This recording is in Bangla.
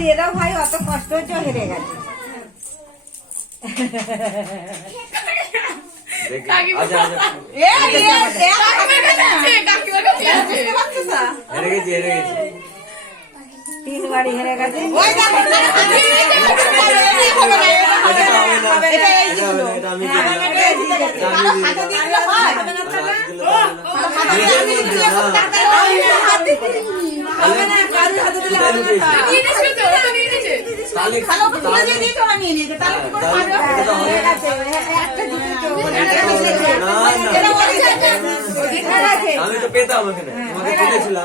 দিয়ে দাও ভাই, অত কষ্ট হচ্ছে, হেরে গেছে। তিনবারই হেরে গেছে। আমি তো পেতাম ওখানে, তোমাকে বলেছিলাম।